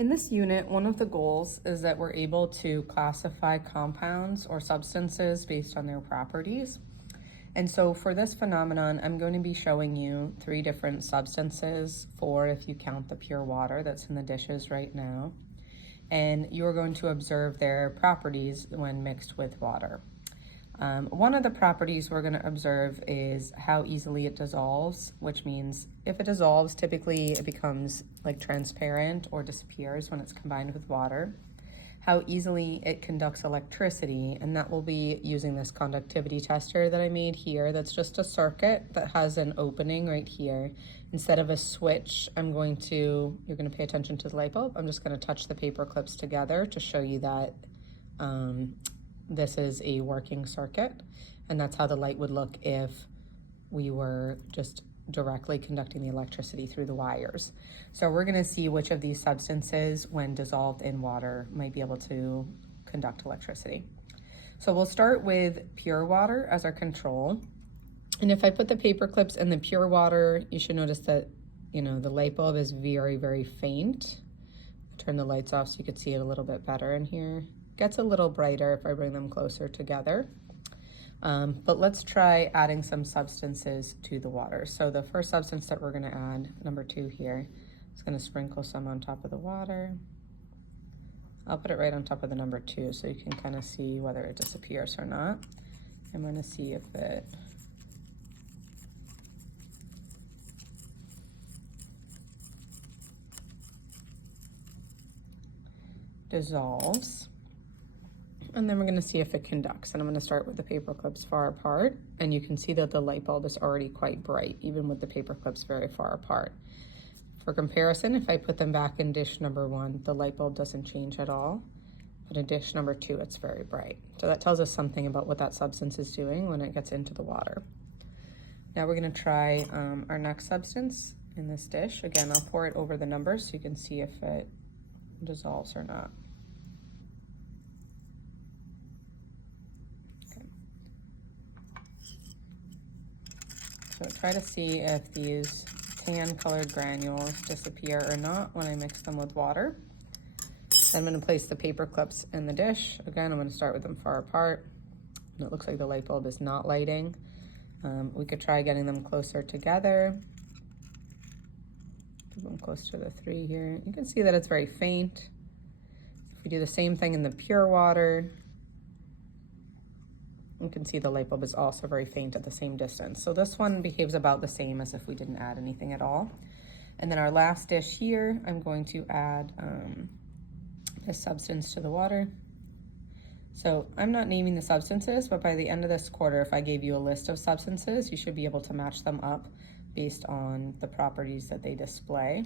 In this unit, one of the goals is that we're able to classify compounds or substances based on their properties. And so for this phenomenon, I'm going to be showing you 3 different substances, 4 if you count the pure water that's in the dishes right now. And you're going to observe their properties when mixed with water. One of the properties we're going to observe is how easily it dissolves, which means if it dissolves, typically it becomes like transparent or disappears when it's combined with water. How easily it conducts electricity, and that will be using this conductivity tester that I made here. That's just a circuit that has an opening right here. Instead of a switch, you're going to pay attention to the light bulb. I'm just going to touch the paper clips together to show you that this is a working circuit, and that's how the light would look if we were just directly conducting the electricity through the wires. So we're going to see which of these substances, when dissolved in water, might be able to conduct electricity. So we'll start with pure water as our control. And if I put the paper clips in the pure water, you should notice that, the light bulb is very, very faint. Turn the lights off so you could see it a little bit better in here. Gets a little brighter if I bring them closer together. But let's try adding some substances to the water. So the first substance that we're going to add, number 2 here, is going to sprinkle some on top of the water. I'll put it right on top of the number 2 so you can kind of see whether it disappears or not. I'm going to see if it dissolves. And then we're going to see if it conducts. And I'm going to start with the paper clips far apart. And you can see that the light bulb is already quite bright, even with the paper clips very far apart. For comparison, if I put them back in dish number 1, the light bulb doesn't change at all. But in dish number 2, it's very bright. So that tells us something about what that substance is doing when it gets into the water. Now we're going to try our next substance in this dish. Again, I'll pour it over the numbers so you can see if it dissolves or not. So try to see if these tan colored granules disappear or not when I mix them with water. Then I'm going to place the paper clips in the dish. Again, I'm going to start with them far apart. And it looks like the light bulb is not lighting. We could try getting them closer together. Put them close to the 3 here. You can see that it's very faint. If we do the same thing in the pure water, you can see the light bulb is also very faint at the same distance. So this one behaves about the same as if we didn't add anything at all. And then our last dish here, I'm going to add this substance to the water. So I'm not naming the substances, but by the end of this quarter, if I gave you a list of substances, you should be able to match them up based on the properties that they display.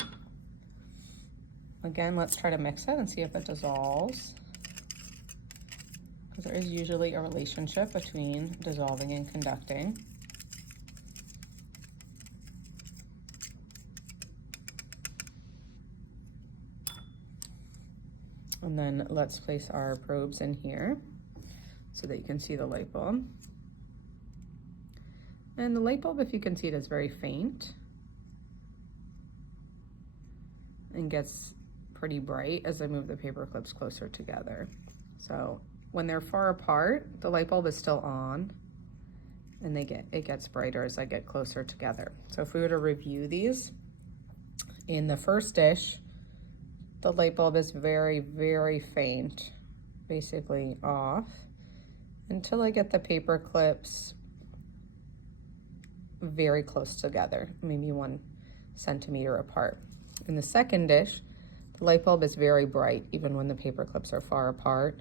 Again, let's try to mix it and see if it dissolves, because there is usually a relationship between dissolving and conducting. And then let's place our probes in here so that you can see the light bulb. And the light bulb, if you can see it, is very faint and gets pretty bright as I move the paper clips closer together. So when they're far apart, the light bulb is still on, and it gets brighter as I get closer together. So if we were to review these, in the first dish, the light bulb is very, very faint, basically off, until I get the paper clips very close together, maybe 1 centimeter apart. In the second dish, the light bulb is very bright, even when the paper clips are far apart.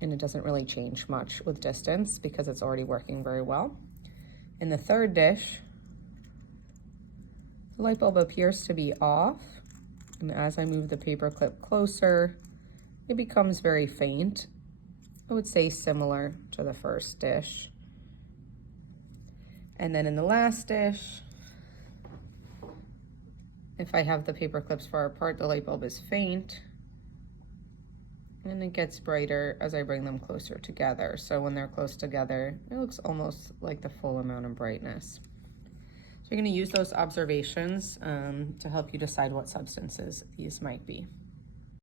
And it doesn't really change much with distance because it's already working very well. In the third dish, the light bulb appears to be off. And as I move the paper clip closer, it becomes very faint. I would say similar to the first dish. And then in the last dish, if I have the paper clips far apart, the light bulb is faint. And it gets brighter as I bring them closer together. So when they're close together, it looks almost like the full amount of brightness. So you're going to use those observations to help you decide what substances these might be.